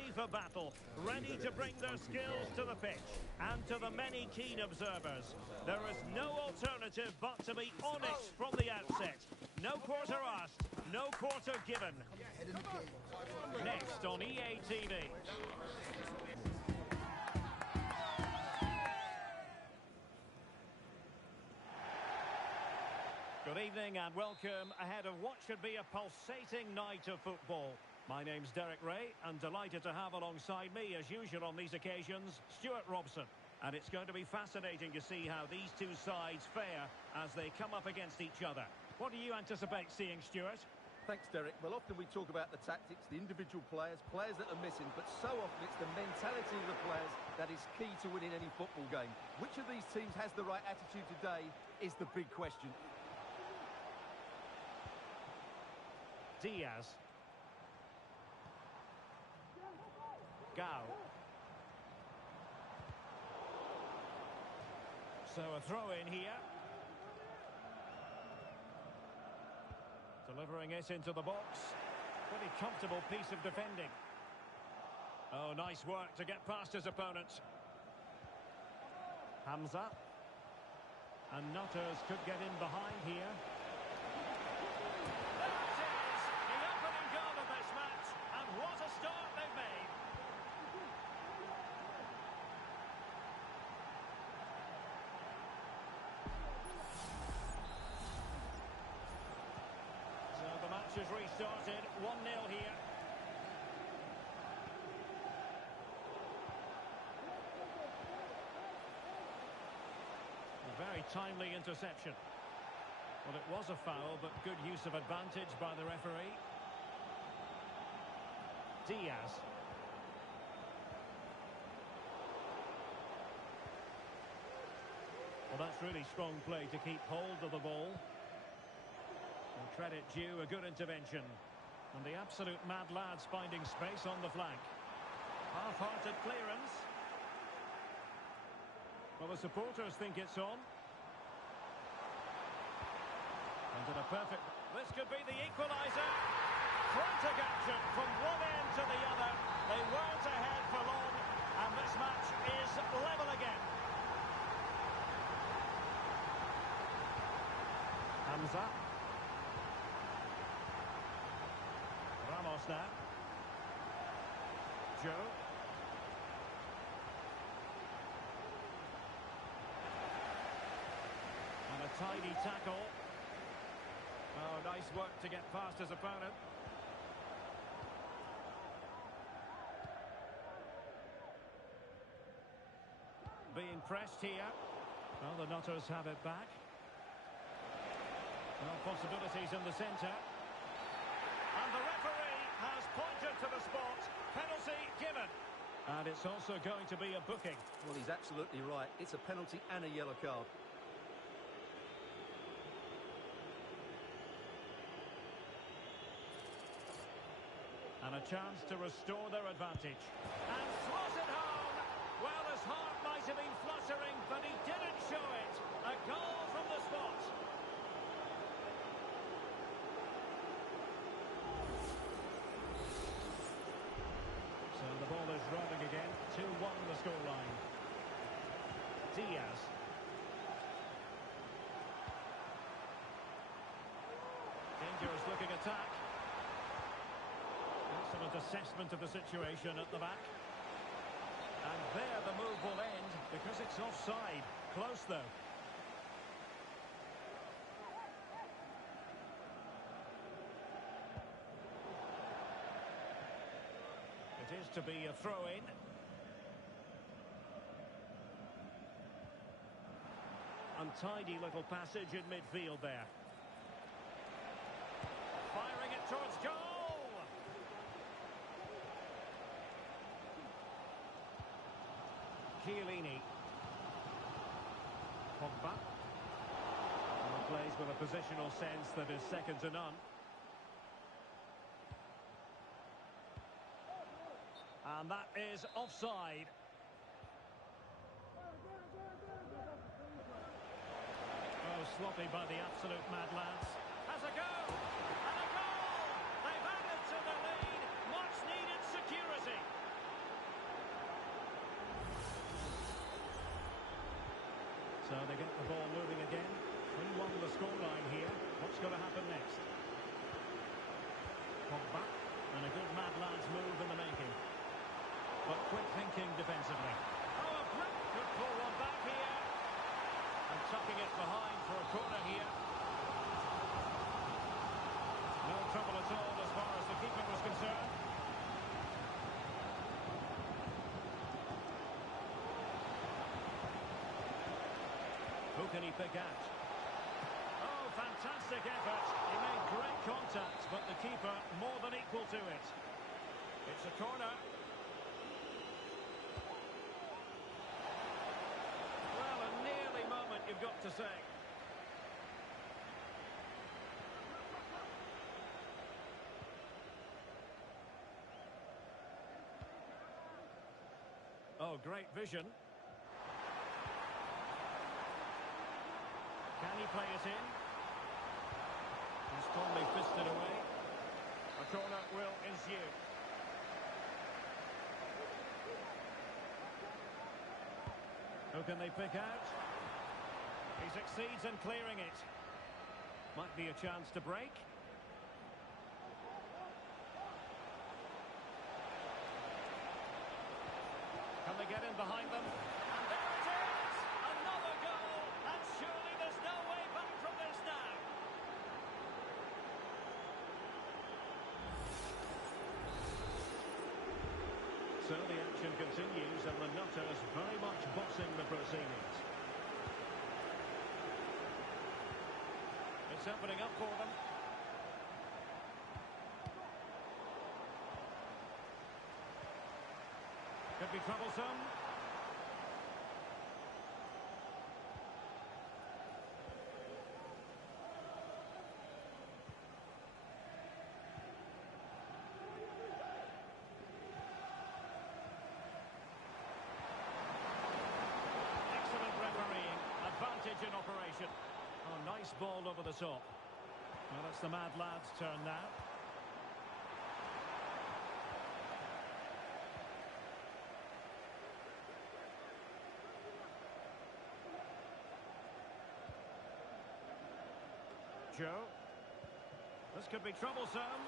ready for battle, ready to bring their skills to the pitch. And to the many keen observers, there is no alternative but to be honest from the outset. No quarter asked, no quarter given. Next on EA TV. Good evening and welcome ahead of what should be a pulsating night of football. My name's Derek Ray and delighted to have alongside me, as usual on these occasions, Stuart Robson. And it's going to be fascinating to see how these two sides fare as they come up against each other. What do you anticipate seeing, Stuart? Thanks, Derek. Well, often we talk about the tactics, the individual players that are missing, but so often it's the mentality of the players that is key to winning any football game. Which of these teams has the right attitude today is the big question. Diaz. Gao. So a throw in here. Delivering it into the box. Pretty comfortable piece of defending. Oh, nice work to get past his opponent. Hamza. And Nutters could get in behind here. And what a start they've made. So the match has restarted, 1-0 here. A very timely interception. Well, it was a foul, but good use of advantage by the referee. Diaz. Well, that's really strong play to keep hold of the ball. And credit due, a good intervention. And the absolute mad Ladz finding space on the flank. Half-hearted clearance. Well, the supporters think it's on. And to the perfect... This could be the equaliser. Frantic action from one end to the other. They weren't ahead for long, and this match is level again. Hamza. Ramos now. Joe. And a tidy tackle. Oh, nice work to get past his opponent. Being pressed here. Well, the Nutters have it back. Well, possibilities in the centre. And the referee has pointed to the spot. Penalty given. And it's also going to be a booking. Well, he's absolutely right. It's a penalty and a yellow card. And a chance to restore their advantage. And slots it home. Well, his heart might have been fluttering, but he didn't show it. A goal from the spot. So the ball is rolling again. 2-1 the scoreline. Diaz. Dangerous looking attack. Excellent assessment of the situation at the back. And there the move will end because it's offside. Close though. It is to be a throw-in. Untidy little passage in midfield there. Firing it towards goal. Chiellini. Pogba. And plays with a positional sense that is second to none. And that is offside. Oh, sloppy by the absolute mad Ladz. Has a go! And a goal! They've added to the lead. Much needed security. So they get the ball moving again. 3-1 the scoreline here. What's going to happen next? Pogba, and a good Mad Ladz move in the making. But quick thinking defensively. Oh, a grip! Could pull one back here. And tucking it behind for a corner here. No trouble at all as far as the keeper was concerned. Who can he pick out? Oh, fantastic effort. He made great contact, but the keeper more than equal to it. It's a corner. Well, a nearly moment, you've got to say. Oh, great vision. Can he play it in? He's strongly fisted away. A corner will ensue. Who can they pick out? He succeeds in clearing it. Might be a chance to break. Can they get in behind them? And there it is! Another goal! And surely there's no way back from this now. So the action continues and the Nutters very much bossing the proceedings. It's opening up for them. Could be troublesome. Excellent refereeing. Advantage in operation. Oh, nice ball over the top. Well, it's the Mad Lad's turn now. Joe. This could be troublesome.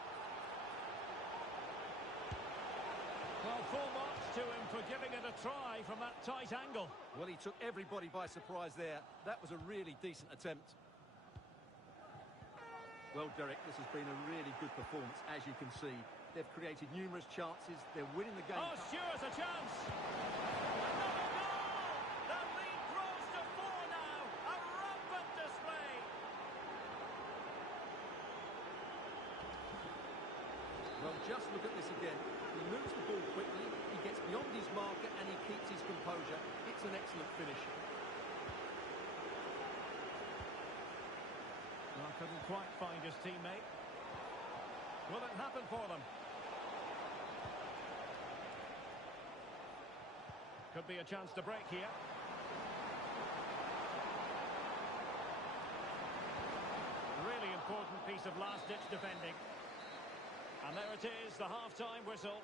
Well, full marks to him for giving it a try from that tight angle. Well, he took everybody by surprise there. That was a really decent attempt. Well, Derek, this has been a really good performance, as you can see. They've created numerous chances. They're winning the game. Oh, Stewart's a chance! Another goal! The lead grows to 4 now. A rampant display. Well, just look at this again. He moves the ball quickly, he gets beyond his marker and he keeps his composure. It's an excellent finish. Well, couldn't quite find his teammate. Will it happen for them? Could be a chance to break here. A really important piece of last-ditch defending. And there it is, the half-time whistle.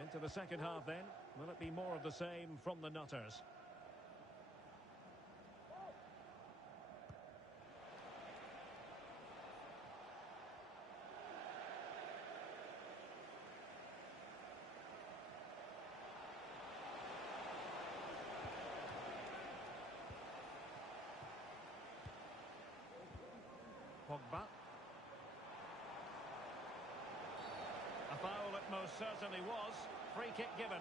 Into the second half then. Will it be more of the same from the Nutters? Pogba. A foul it most certainly was. Free kick given.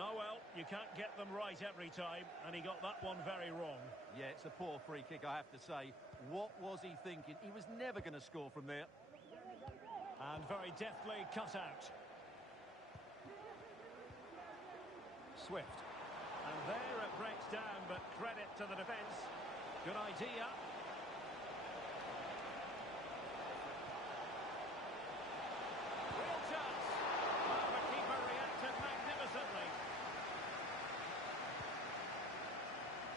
Oh well, you can't get them right every time, and he got that one very wrong. Yeah, it's a poor free kick, I have to say. What was he thinking? He was never going to score from there. And very deftly cut out. Swift. And there it breaks down, but credit to the defence. Good idea. Real chance. Oh, the keeper reacted magnificently.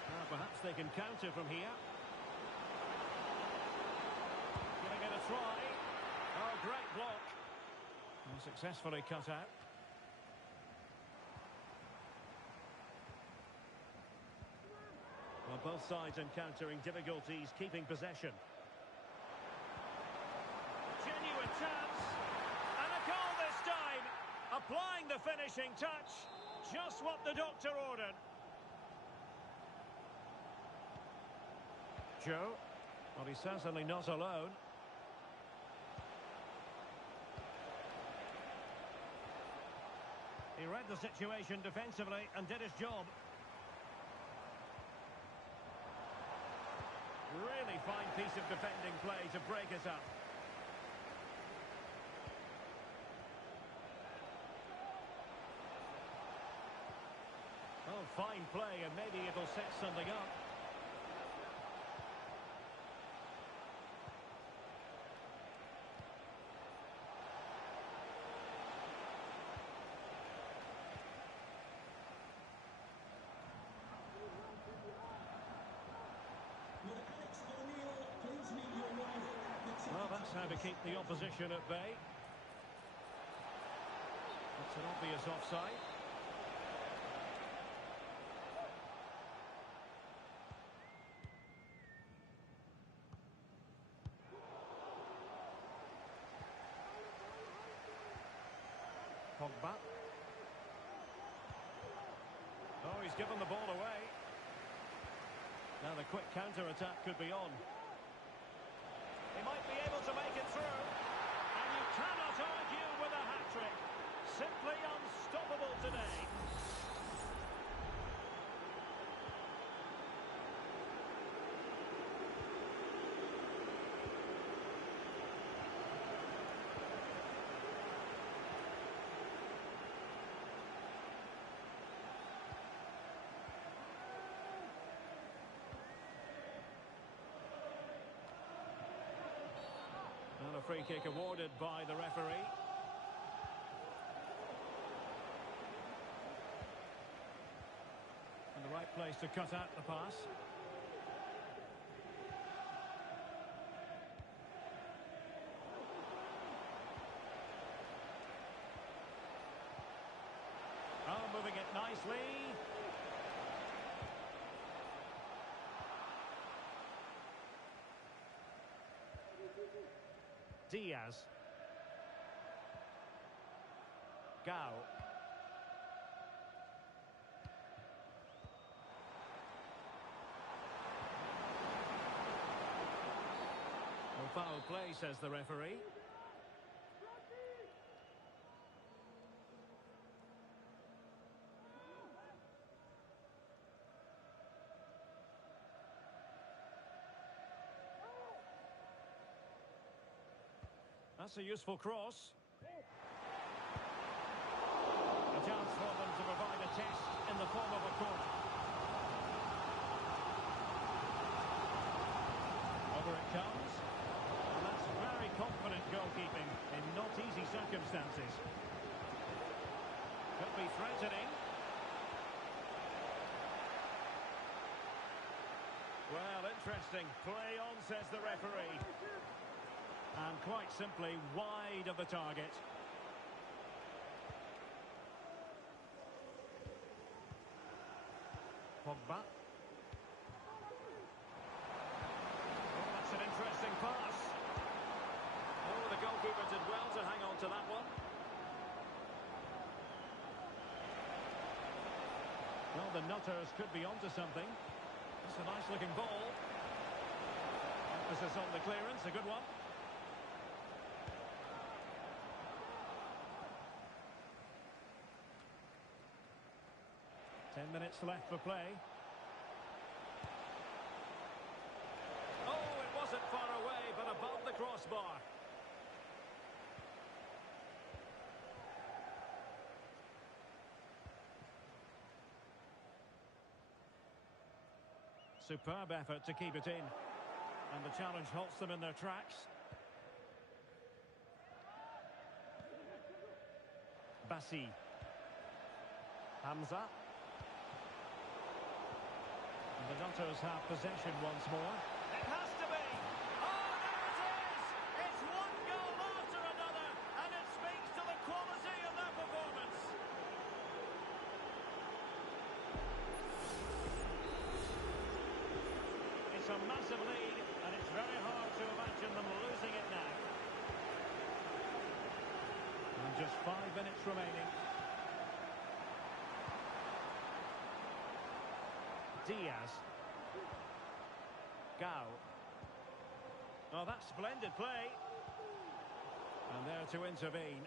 Well, perhaps they can counter from here. Giving it a try. Oh, great block. And successfully cut out. Well, both sides encountering difficulties keeping possession. Genuine chance. And a goal this time. Applying the finishing touch. Just what the doctor ordered. Joe. Well, he's certainly not alone. He read the situation defensively and did his job. Really fine piece of defending play to break it up. Oh, fine play, and maybe it'll set something up. Well, that's how to keep the opposition at bay. It's an obvious offside. Pogba. Oh, he's given the ball away. Now the quick counter-attack could be on. He might be able to make it through. And you cannot argue with a hat-trick. Simply unstoppable today. And a free kick awarded by the referee. And the right place to cut out the pass. Oh, moving it nicely. Diaz. Gao. Well, foul play, says the referee. That's a useful cross. A chance for them to provide a test in the form of a corner. Over it comes. And that's very confident goalkeeping in not easy circumstances. Could be threatening. Well, interesting. Play on, says the referee. And quite simply, wide of the target. Pogba. pass. Oh, the goalkeeper did well to hang on to that one. Well, the Nutters could be onto something. It's a nice-looking ball. Emphasis on the clearance, a good one. Minutes left for play. Oh, it wasn't far away, but above the crossbar. Superb effort to keep it in. And the challenge halts them in their tracks. Bassi. Hamza. The Nutters have possession once more. It has to be! Oh, there it is! It's one goal after another, and it speaks to the quality of their performance. It's a massive lead, and it's very hard to imagine them losing it now. And just 5 minutes remaining. Diaz. Gao. Oh, that's splendid play. And there to intervene.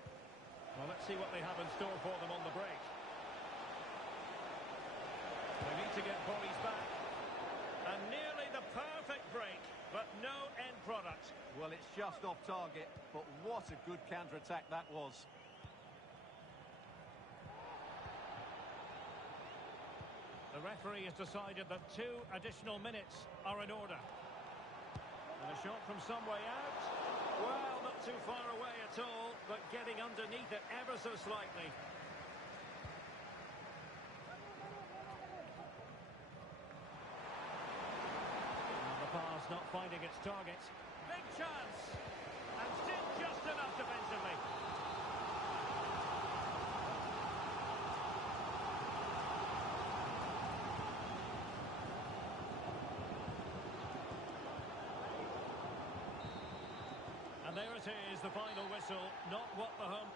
Well, let's see what they have in store for them on the break. They need to get bodies back. And nearly the perfect break, but no end product. Well, it's just off target, but what a good counter-attack that was. The referee has decided that 2 additional minutes are in order. And a shot from some way out. Well, not too far away at all, but getting underneath it ever so slightly. And the pass not finding its target. Big chance! And still just enough defensively. And there it is, the final whistle, not what the home...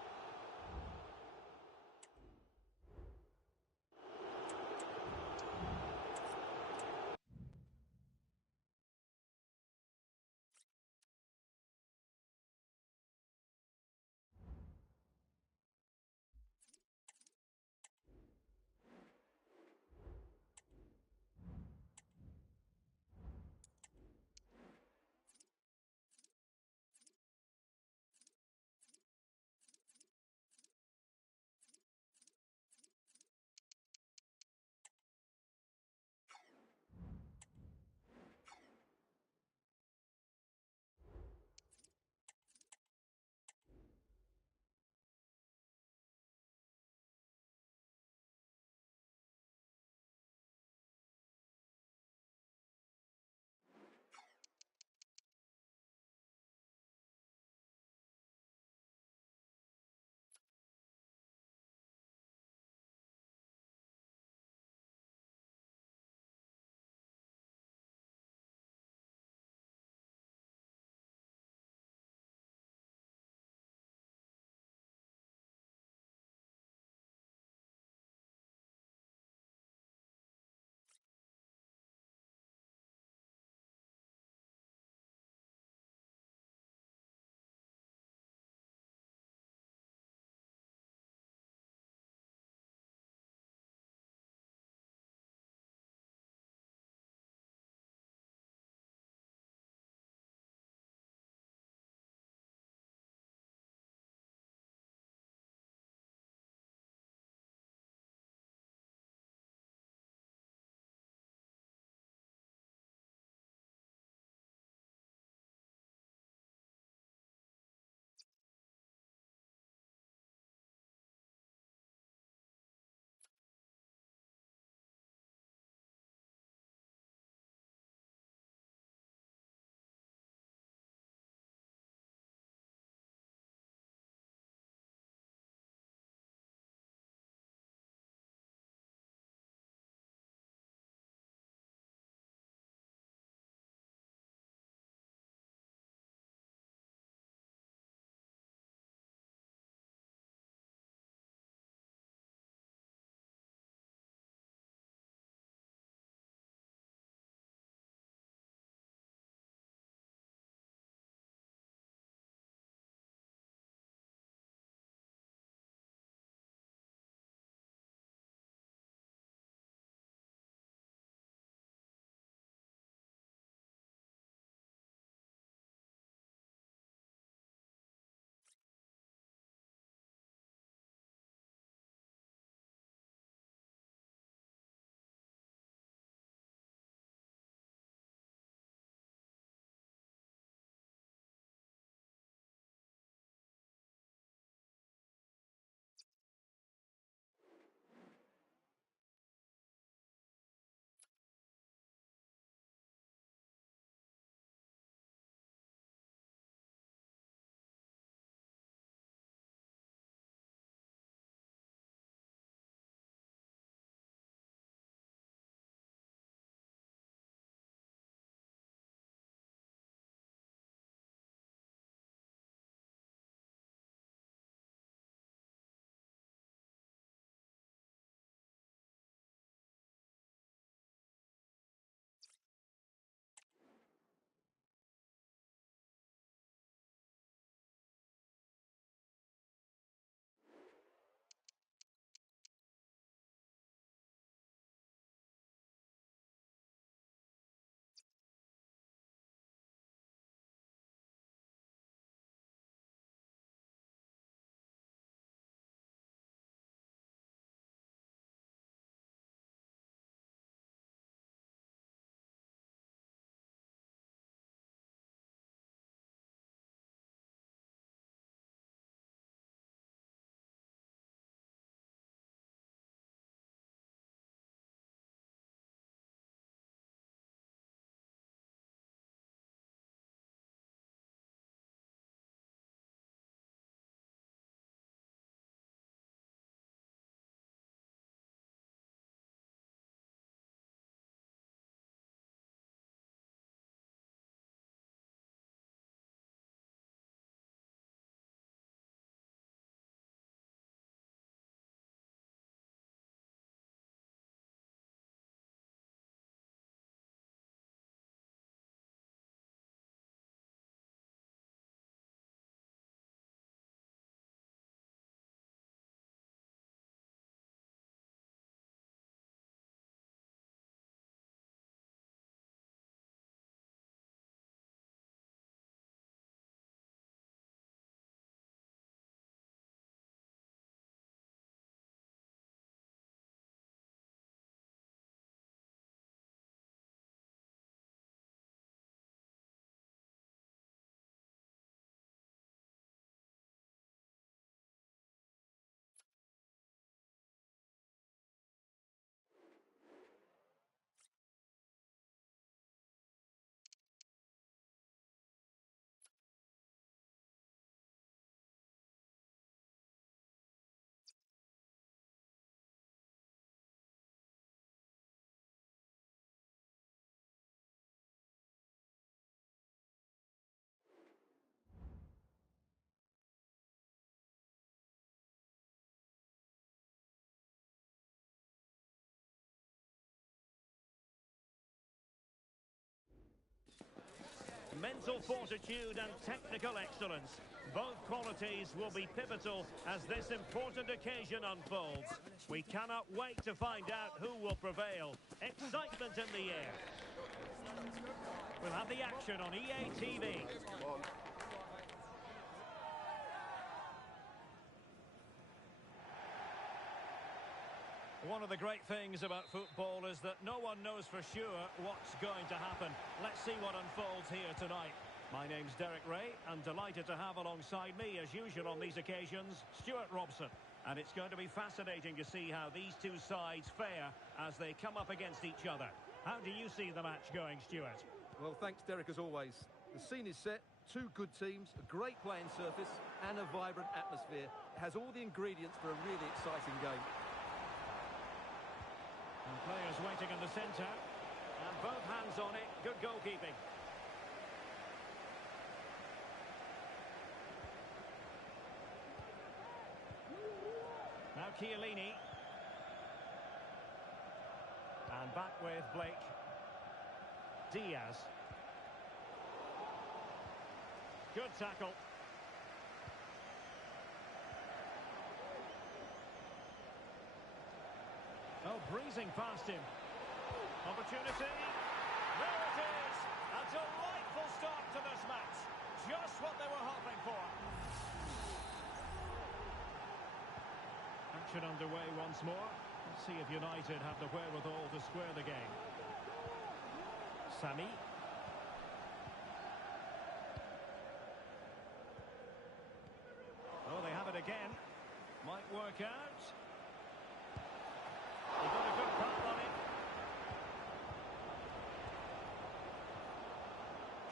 mental fortitude and technical excellence. Both qualities will be pivotal as this important occasion unfolds. We cannot wait to find out who will prevail. Excitement in the air. We'll have the action on EA TV. One of the great things about football is that no one knows for sure what's going to happen. Let's see what unfolds here tonight. My name's Derek Ray, and delighted to have alongside me, as usual on these occasions, Stuart Robson. And it's going to be fascinating to see how these two sides fare as they come up against each other. How do you see the match going, Stuart? Well, thanks, Derek, as always. The scene is set, two good teams, a great playing surface, and a vibrant atmosphere. It has all the ingredients for a really exciting game. And players waiting in the centre. And both hands on it. Good goalkeeping. Now Chiellini. And back with Blake. Diaz. Good tackle. Oh, breezing past him. Opportunity. There it is. A delightful start to this match. Just what they were hoping for. Action underway once more. Let's see if United have the wherewithal to square the game. Sami. Oh, they have it again. Might work out. He got a good pump on it.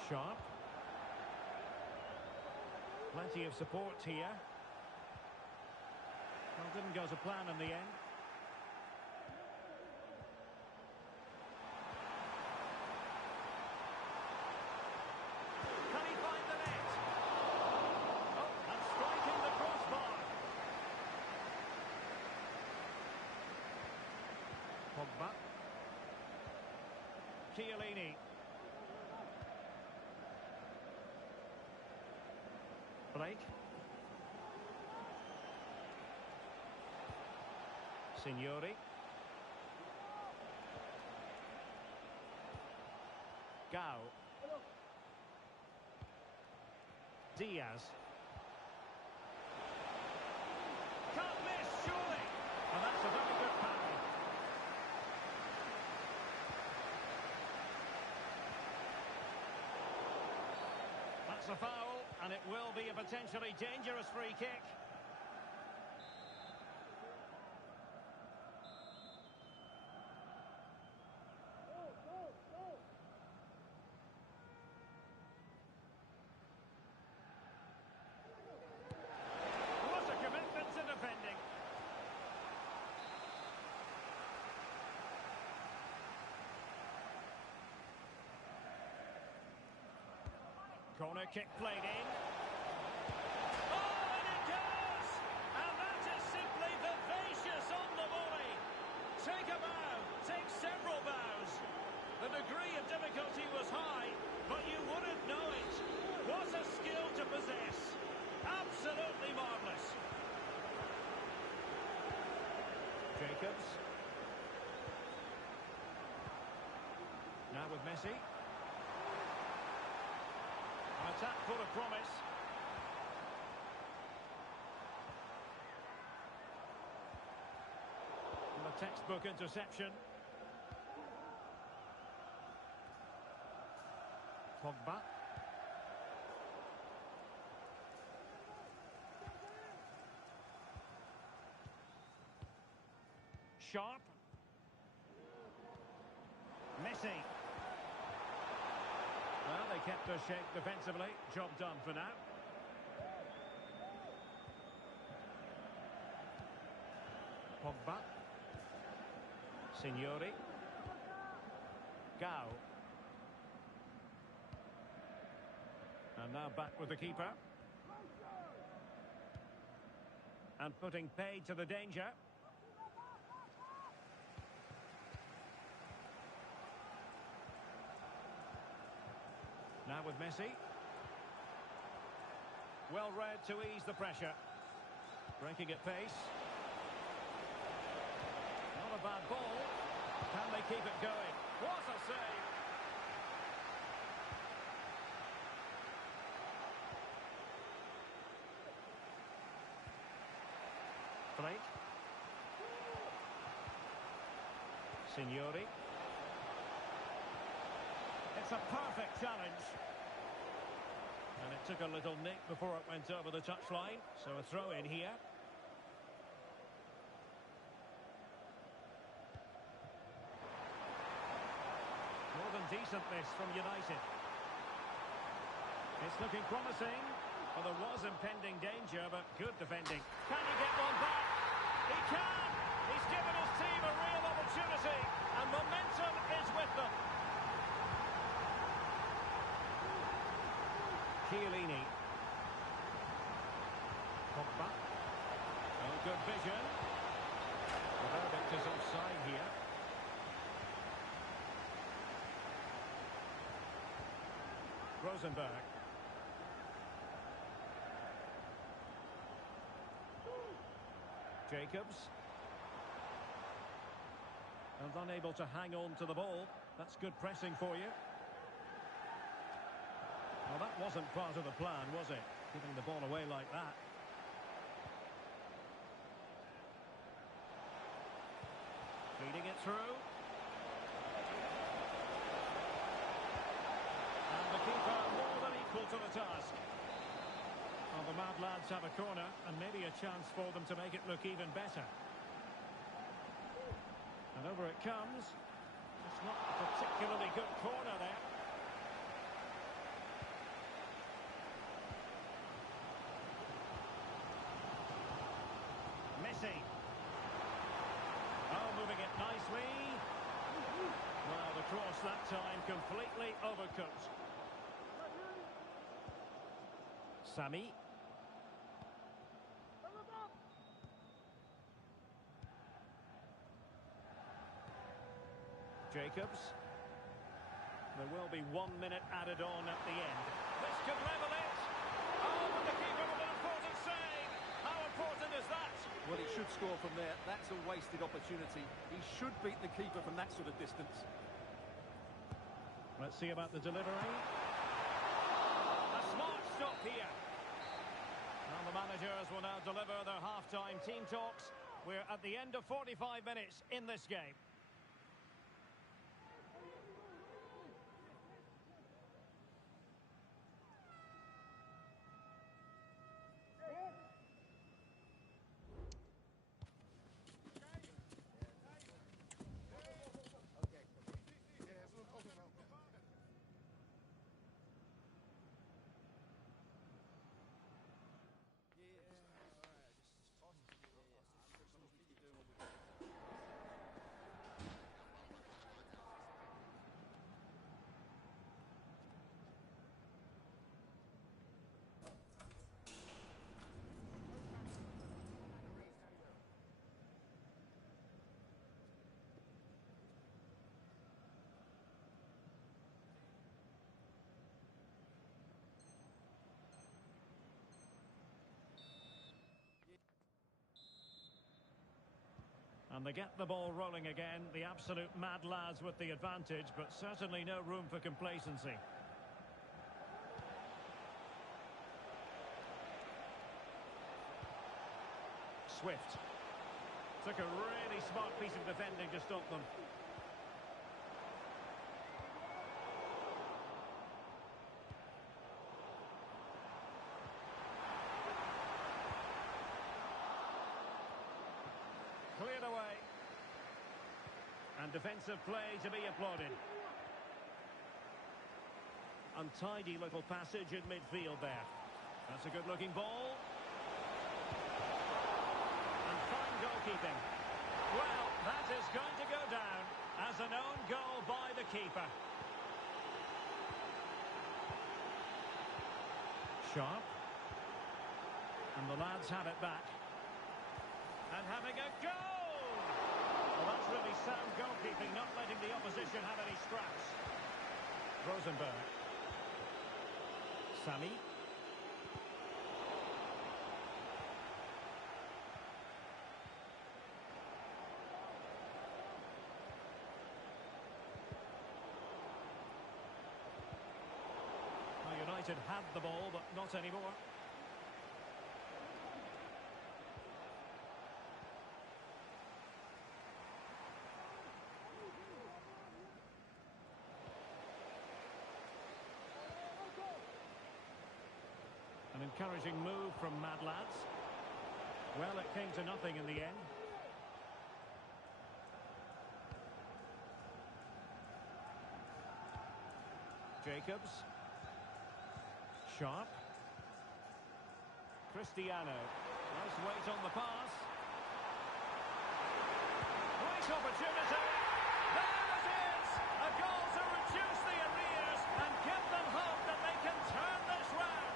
Sharp. Plenty of support here. Well, didn't go to plan in the end. Can he find the net? Oh, and striking the crossbar. Pogba. Chiellini. Blake. Signori. Gao. Diaz. Can't miss, surely. And that's a very good parry. That's a foul, and it will be a potentially dangerous free kick. What a commitment to defending. Corner kick played in. Oh, and it goes! And that is simply vivacious on the volley. Take a bow, take several bows. The degree of difficulty was high, but you wouldn't know it. What a skill to possess. Absolutely marvellous. Jacobs. Now with Messi. An attack full of promise. And a textbook interception. Pogba. Sharp. Messi. Well, they kept their shape defensively. Job done for now. Pogba. Signori. Gao. And now back with the keeper. And putting paid to the danger. Now with Messi. Well read to ease the pressure. Breaking at pace. Not a bad ball. Can they keep it going? What a save! Flake. Signori. It's a perfect challenge. And it took a little nick before it went over the touchline. So a throw in here. More than decent this from United. It's looking promising. Well, there was impending danger, but good defending. Can he get one back? He can! He's given his team a real opportunity, and momentum is with them. Chiellini. Pogba. Oh, good vision. The verdict is offside here. Rosenberg. Jacobs. And unable to hang on to the ball. That's good pressing for you. Well, that wasn't part of the plan, was it? Giving the ball away like that. Feeding it through. And the keeper more than equal to the task. Well, the Mad Lads have a corner and maybe a chance for them to make it look even better. And over it comes. It's not a particularly good corner there. Messi. Oh, moving it nicely. Well, the cross that time completely overcooked. Sammy. Jacobs. There will be 1 minute added on at the end. This could level it. Oh, but the keeper with an important save. How important is that? Well, he should score from there. That's a wasted opportunity. He should beat the keeper from that sort of distance. Let's see about the delivery. A smart stop here. Well, the managers will now deliver their half-time team talks. We're at the end of 45 minutes in this game. And they get the ball rolling again. The absolute Mad Lads with the advantage, but certainly no room for complacency. Swift. Took a really smart piece of defending to stop them. Cleared away. And defensive play to be applauded. Untidy little passage in midfield there. That's a good-looking ball. And fine goalkeeping. Well, that is going to go down as an own goal by the keeper. Sharp. And the lads have it back. And having a goal! Well, that's really sound goalkeeping, not letting the opposition have any scraps. Rosenberg. Sami. Well, United had the ball, but not anymore. An encouraging move from Ladz. Well, it came to nothing in the end. Jacobs. Sharp. Cristiano. Nice weight on the pass. Great opportunity. There it is! A goal to reduce the arrears and give them hope that they can turn this round.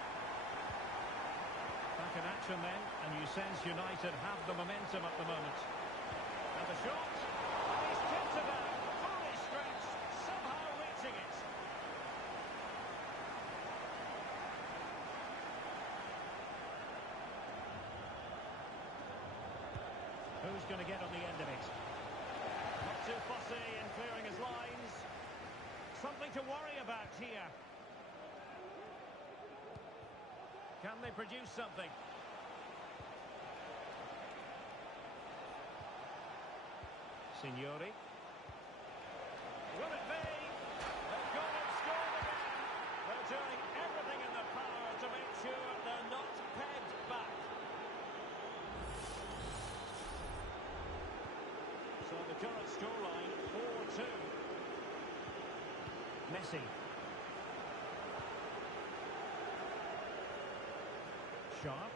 Back in action then, and you sense United have the momentum at the moment. And the shot. He's tipped it out, fully stretched, somehow reaching it. Who's going to get on the end of it? Not too fussy in clearing his lines. Something to worry about here. Can they produce something? Signori. Will it be? They've gone and scored again. They're doing everything in their power to make sure they're not pegged back. So the current scoreline, 4-2. Messi. Sharp.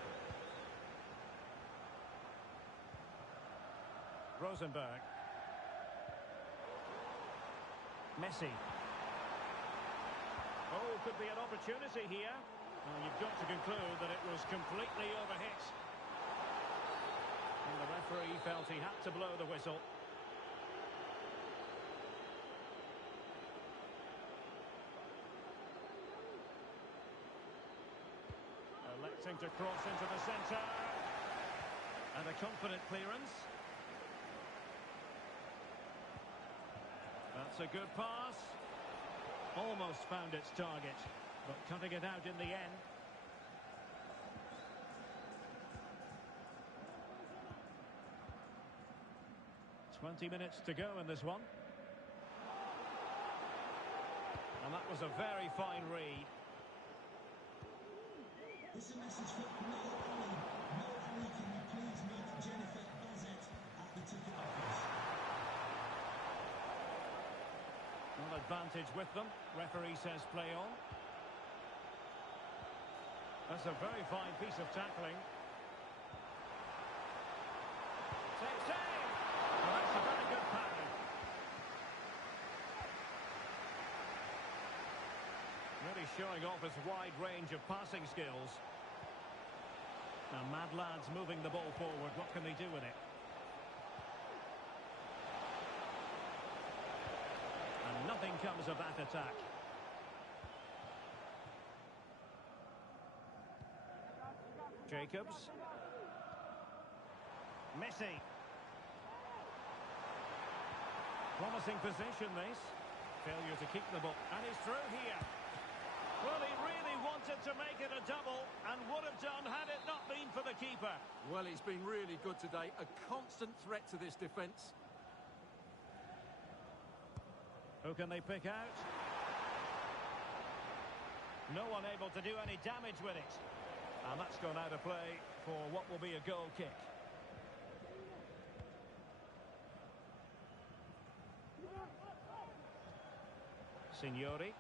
Rosenberg. Messi. Oh, could be an opportunity here. Well, you've got to conclude that it was completely overhit. And the referee felt he had to blow the whistle. Electing to cross into the centre. And a confident clearance. That's a good pass. Almost found its target, but cutting it out in the end. "20 minutes to go in this one. And that was a very fine read. This is a message for Mel Harry. Mel Harry, can you please meet Jennifer Bassett at the ticket office? Well, advantage with them. Referee says play on. That's a very fine piece of tackling. Save! Well, that's a very good pattern. Really showing off his wide range of passing skills. Now, Ladz moving the ball forward. What can they do with it? And nothing comes of that attack. Jacobs. Messi. Promising position, this. Failure to keep the ball. And he's through here. Well, he really wanted to make it a double and would have done had it not been for the keeper. Well, he's been really good today. A constant threat to this defence. Who can they pick out? No one able to do any damage with it. And that's gone out of play for what will be a goal kick. Signori.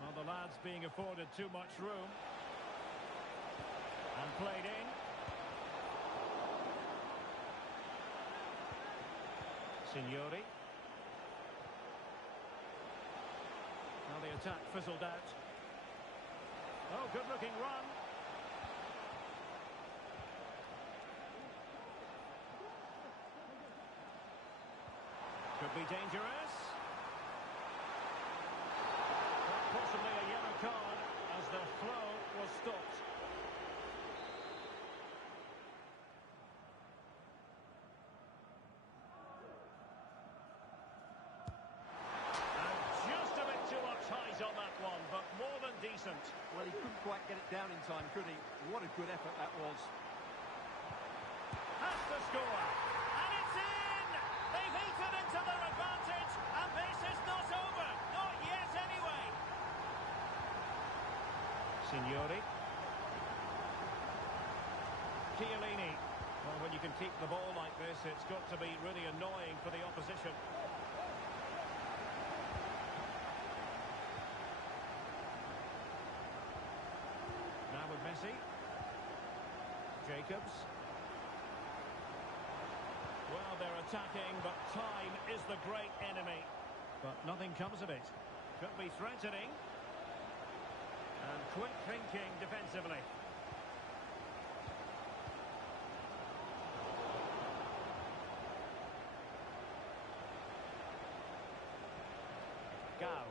Well, the Ladz being afforded too much room. And played in. Signori. Now the attack fizzled out. Oh, good-looking run. Could be dangerous. possibly a yellow card as the flow was stopped. And just a bit too much height on that one, but more than decent. Well, he couldn't quite get it down in time, could he? What a good effort that was. Has to score. And it's in! They've eaten into their advantage, and this is not over. Not yet, anyway. Signori. Chiellini. Well, when you can keep the ball like this, it's got to be really annoying for the opposition. Now with Messi. Jacobs. Well, they're attacking, but time is the great enemy. But nothing comes of it. Could be threatening. And quick thinking defensively. Gal.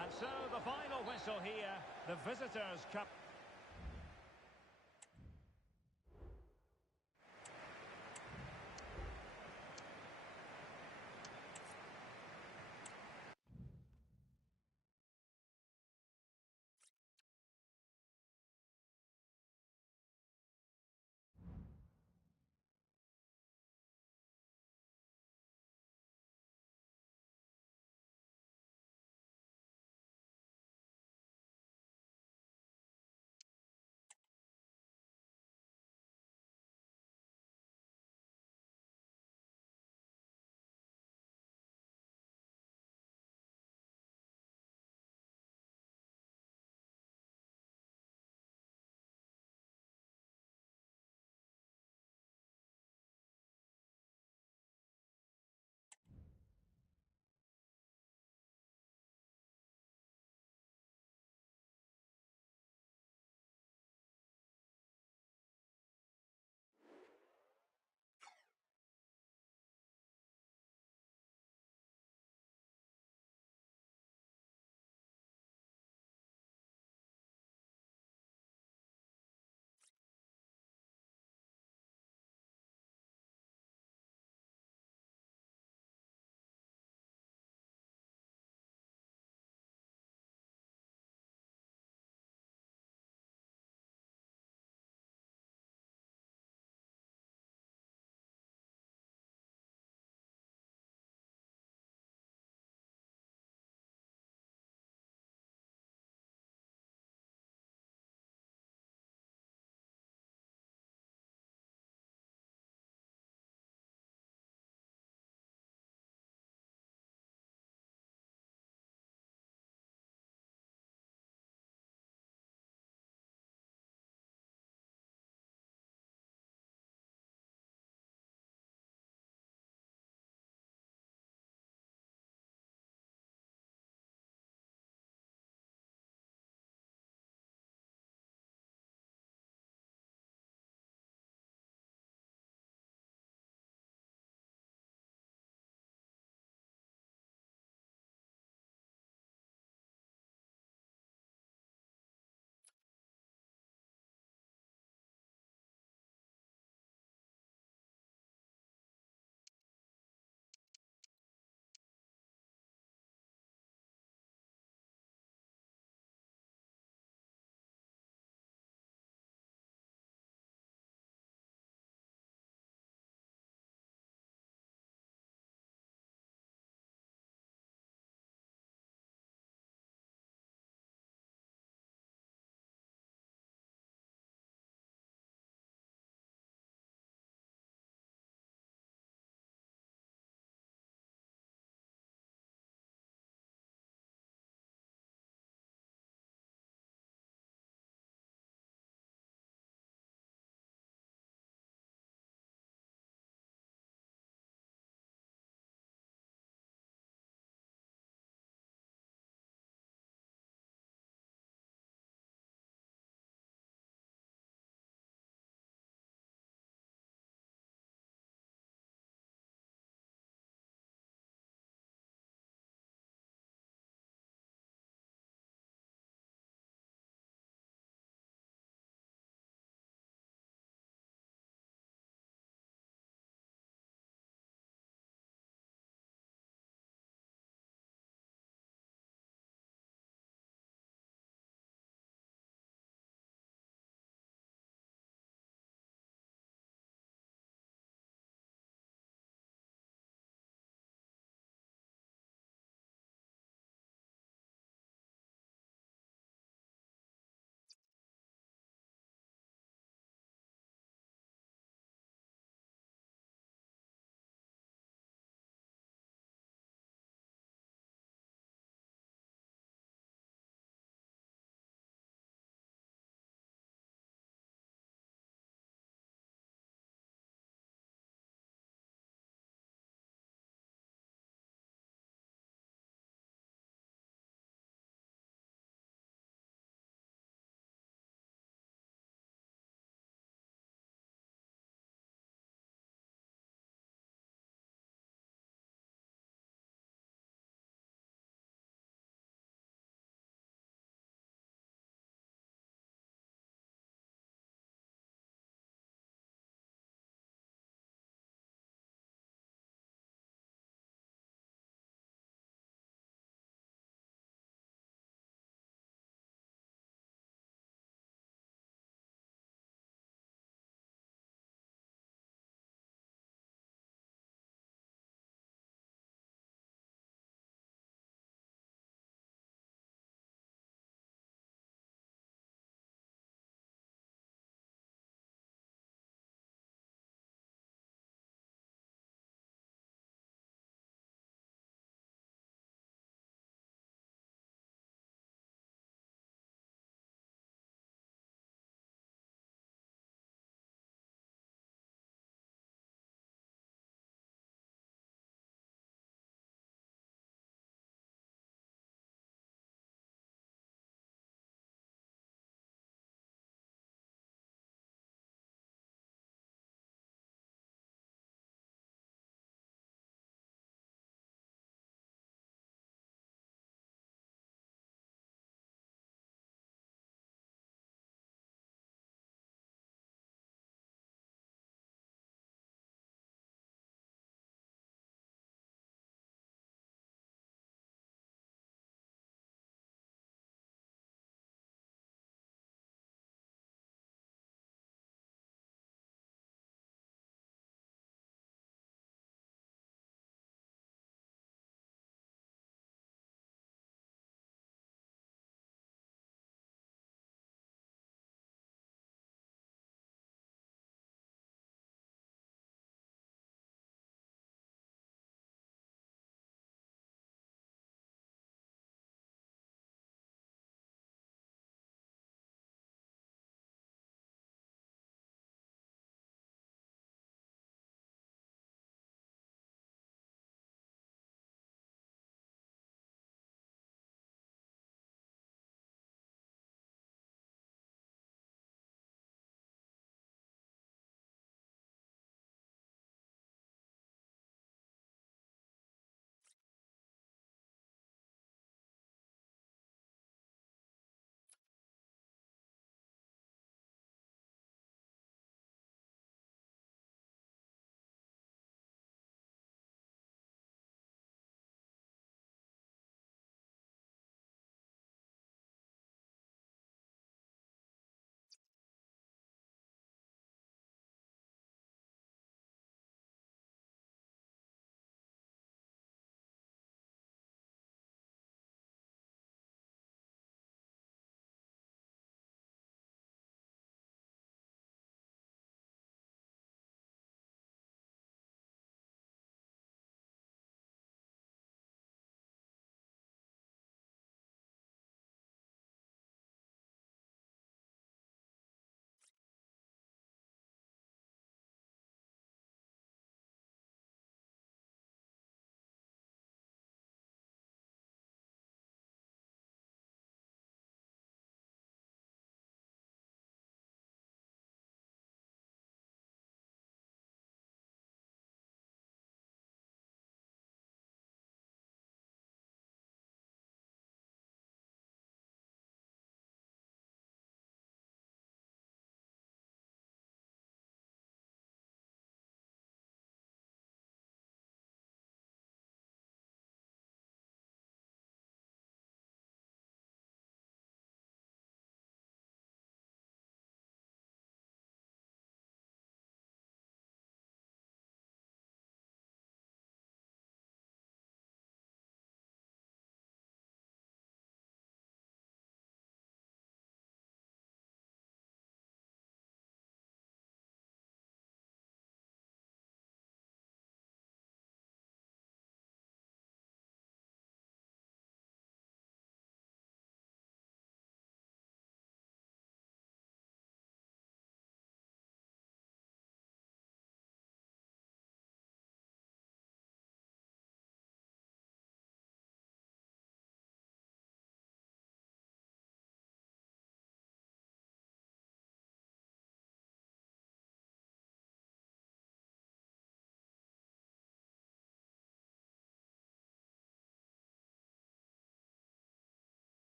And so the final whistle here. The visitors come.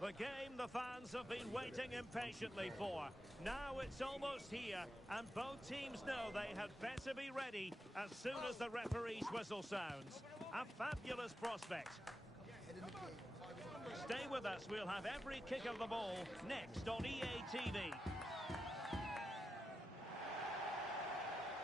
The game the fans have been waiting impatiently for. Now it's almost here, and both teams know they had better be ready as soon as the referee's whistle sounds. A fabulous prospect. Stay with us, we'll have every kick of the ball next on EA TV.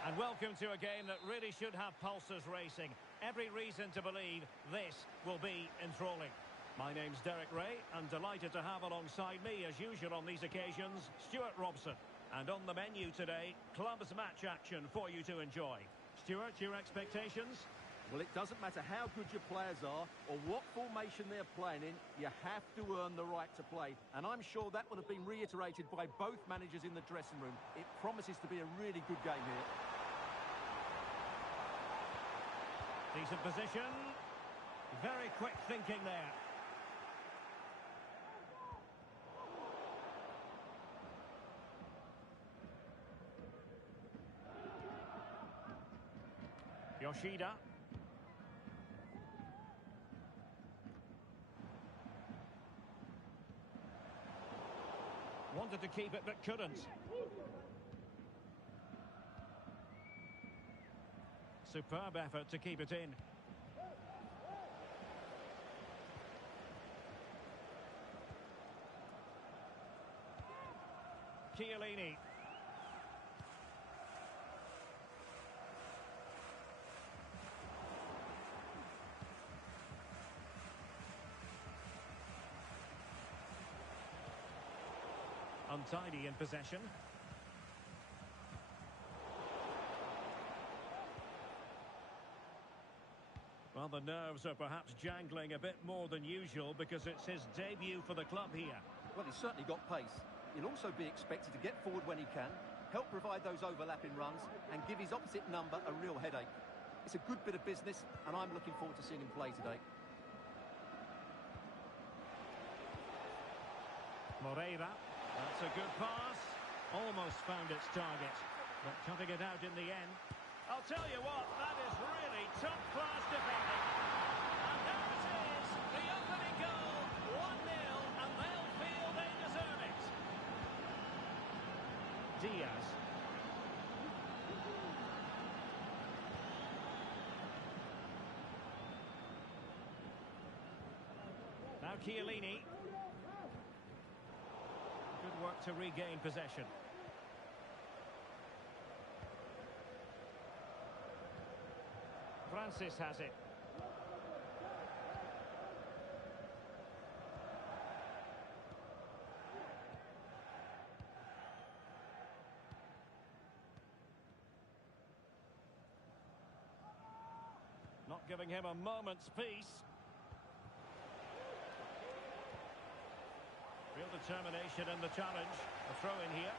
And welcome to a game that really should have pulses racing. Every reason to believe this will be enthralling. My name's Derek Ray, and delighted to have alongside me, as usual on these occasions, Stuart Robson. And on the menu today, clubs match action for you to enjoy. Stuart, your expectations? Well, it doesn't matter how good your players are or what formation they're playing in, you have to earn the right to play. And I'm sure that would have been reiterated by both managers in the dressing room. It promises to be a really good game here. Decent position. Very quick thinking there. Yoshida. Wanted to keep it but couldn't. Superb effort to keep it in. Chiellini. Untidy in possession. Well, the nerves are perhaps jangling a bit more than usual because it's his debut for the club here. Well, he's certainly got pace. He'll also be expected to get forward when he can, help provide those overlapping runs, and give his opposite number a real headache. It's a good bit of business, and I'm looking forward to seeing him play today. Moreira. That's a good pass. Almost found its target, but cutting it out in the end. I'll tell you what, that is really top-class defending. And there it is, the opening goal, 1-0, and they'll feel they deserve it. Diaz. Now Chiellini. Good work to regain possession. Francis has it. Not giving him a moment's peace. Real determination in the challenge. A throw in here.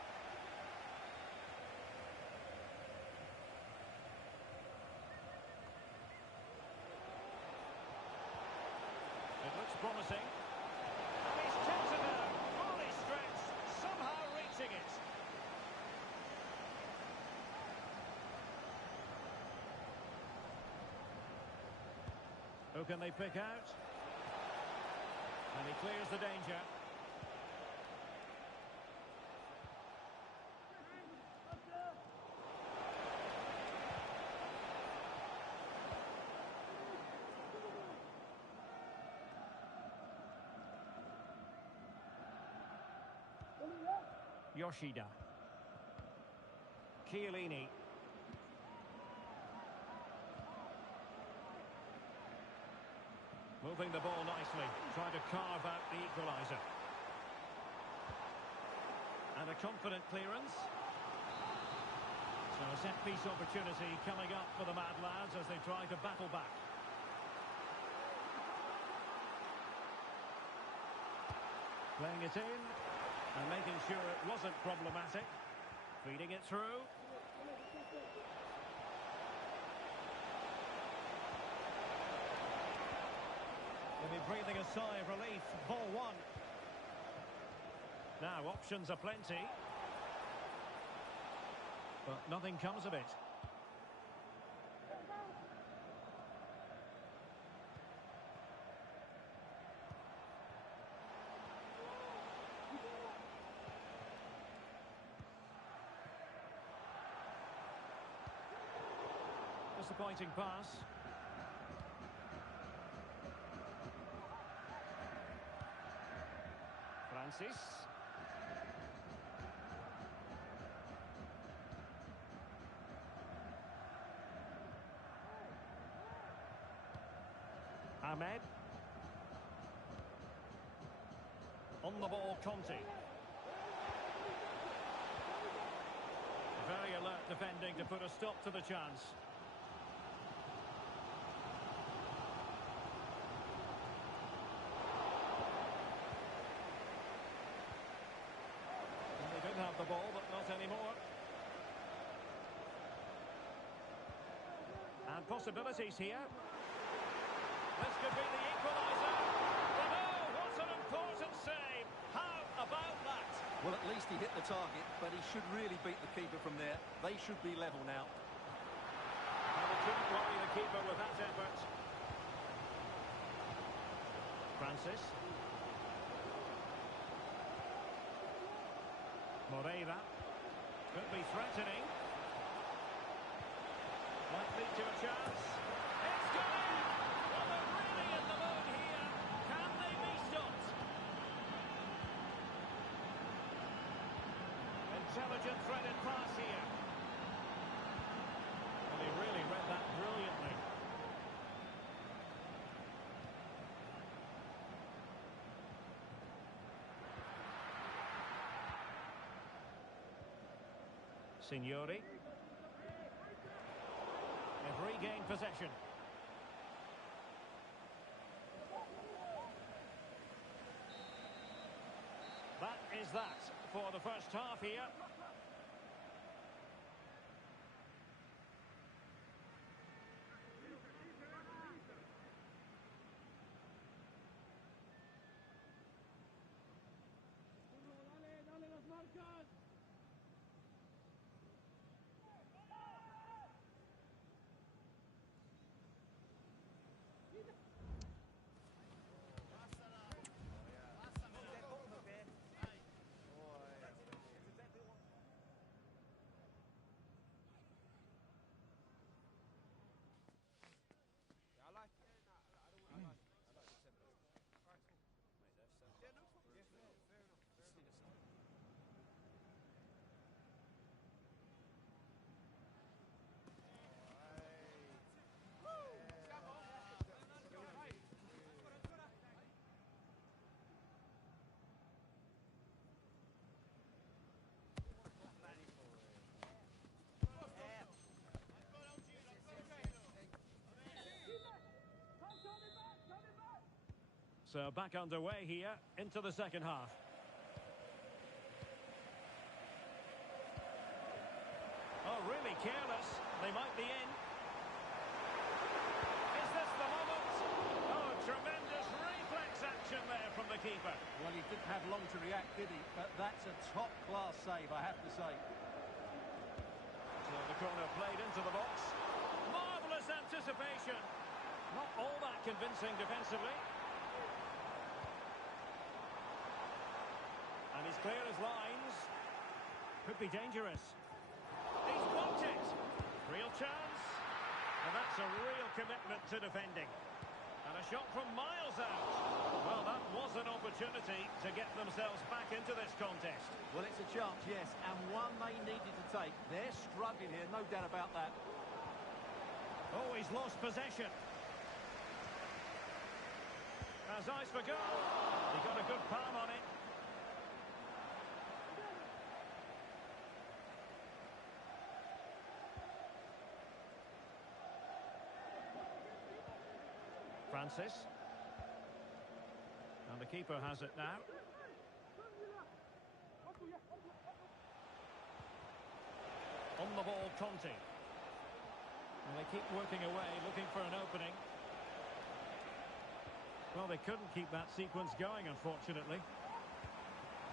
It looks promising. And he's tipped it out. Fully stretched. Somehow reaching it. Who can they pick out? And he clears the danger. Yoshida. Chiellini. Moving the ball nicely, trying to carve out the equaliser. And a confident clearance. So a set-piece opportunity coming up for the Mad Lads as they try to battle back. Playing it in. And making sure it wasn't problematic. Feeding it through. They'll be breathing a sigh of relief. Ball one. Now, options are plenty. But nothing comes of it. disappointing pass. Francis. Ahmed. On the ball, Conte. Very alert defending to put a stop to the chance. And they did have the ball, but not anymore. And possibilities here. This could be the equaliser. But oh, what an important save. How about that? Well, at least he hit the target, but he should really beat the keeper from there. They should be level now. And they couldn't worry the keeper with that effort. Francis. Moreira. Could be threatening. Might lead to a chance. It's gone in! Well, they're really in the mood here. Can they be stopped? Intelligent threaded pass here. Well, he really read that brilliantly. Signori. They've regained possession. That is that for the first half here. So back underway here into the second half. Oh, really careless. They might be in. Is this the moment? Oh, tremendous reflex action there from the keeper. Well, he didn't have long to react, did he? But that's a top-class save, I have to say. So the corner played into the box. Marvellous anticipation. Not all that convincing defensively. And he's clear as lines. Could be dangerous. He's blocked it. Real chance. And that's a real commitment to defending. And a shot from miles out. Well, that was an opportunity to get themselves back into this contest. Well, it's a chance, yes, and one they needed to take. They're struggling here, no doubt about that. Oh, he's lost possession. Has eyes for goal. He got a good palm on it. Francis. And the keeper has it now. On the ball, Conte. And they keep working away, looking for an opening. Well, they couldn't keep that sequence going, unfortunately.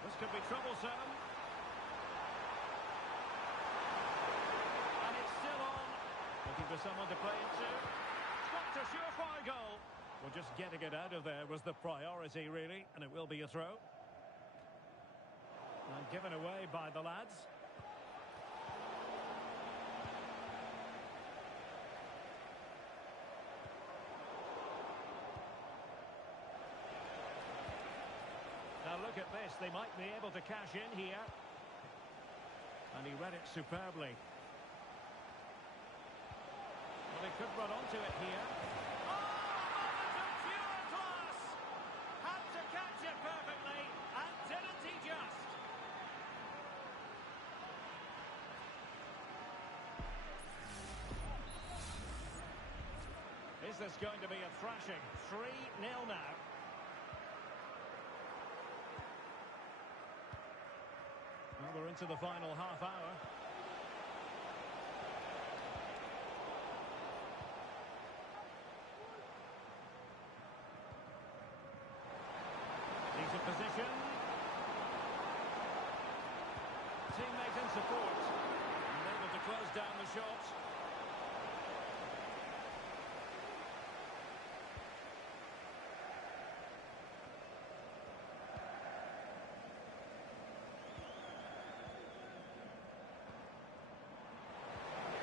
This could be troublesome. And it's still on. Looking for someone to play into. Stopped a surefire goal. Well, just getting it out of there was the priority, really, and it will be a throw. And given away by the Ladz. they might be able to cash in here. And he read it superbly. Well, they could run onto it here. Oh, a moment of pure class! Had to catch it perfectly, and didn't he just? Is this going to be a thrashing? 3-0 now. Well, we're into the final half hour. He's in position. Teammate in support. And able to close down the shot.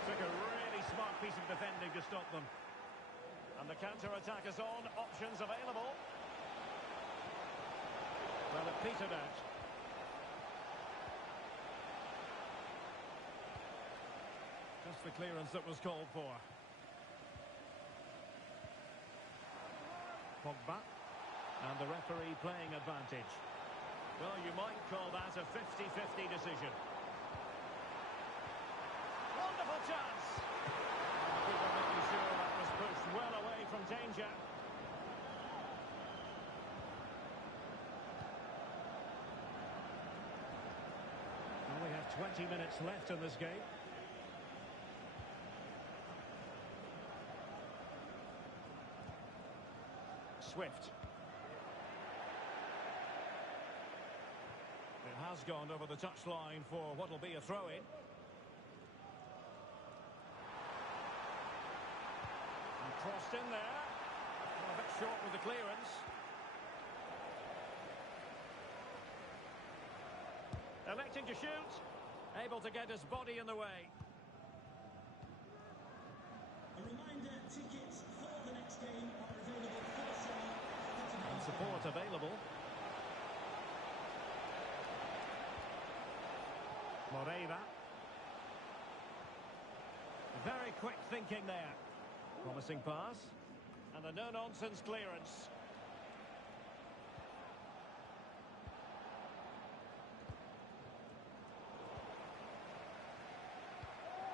Took a really smart piece of defending to stop them. And the counter-attack is on. Options available. Well, it petered out. Just the clearance that was called for. Pogba. And the referee playing advantage. Well, you might call that a 50-50 decision. Wonderful chance. And the keeper making sure that was pushed well away from danger. Well, we have 20 minutes left in this game. Swift. It has gone over the touchline for what will be a throw-in. And crossed in there. Well, a bit short with the clearance. Electing to shoot. Able to get his body in the way. A reminder, tickets for the next game are available for sale. And support available. Moreira. Very quick thinking there. Promising pass. And a no-nonsense clearance.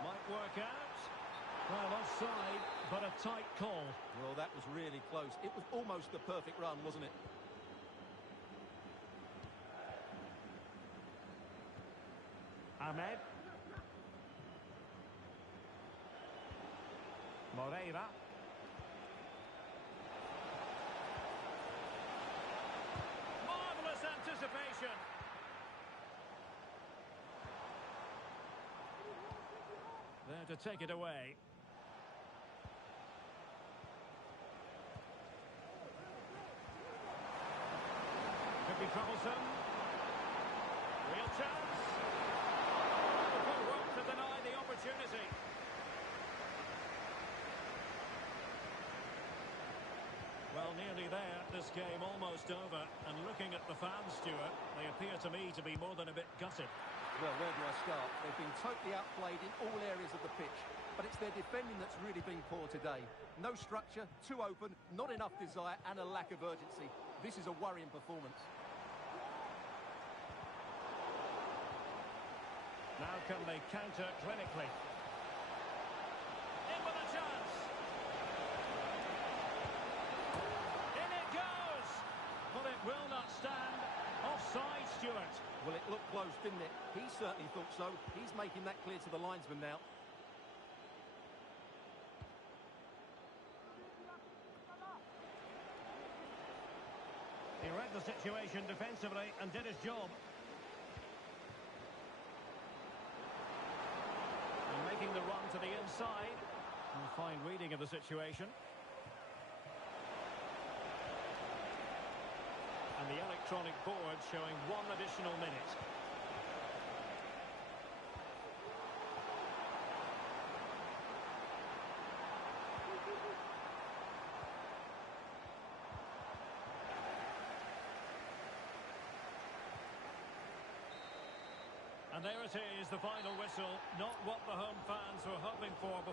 Might work out. Well, offside, but a tight call. Well, that was really close. It was almost the perfect run, wasn't it? Ahmed. Moreira. Marvellous anticipation. There to take it away. Could be troublesome. Real chance. Wonderful work to deny the opportunity. Well, nearly there. This game almost over. And looking at the fans, Stuart, they appear to me to be more than a bit gutted. Well, where do I start? They've been totally outplayed in all areas of the pitch. But it's their defending that's really been poor today. No structure, too open, not enough desire, and a lack of urgency. This is a worrying performance. Now can they counter clinically? In with a chance. In it goes. But it will not stand. Offside, Stuart. Well, it looked close, didn't it? He certainly thought so. He's making that clear to the linesman now. He read the situation defensively and did his job. And making the run to the inside. A fine reading of the situation. And the electronic board showing 1 additional minute. And there it is, the final whistle. Not what the home fans were hoping for before.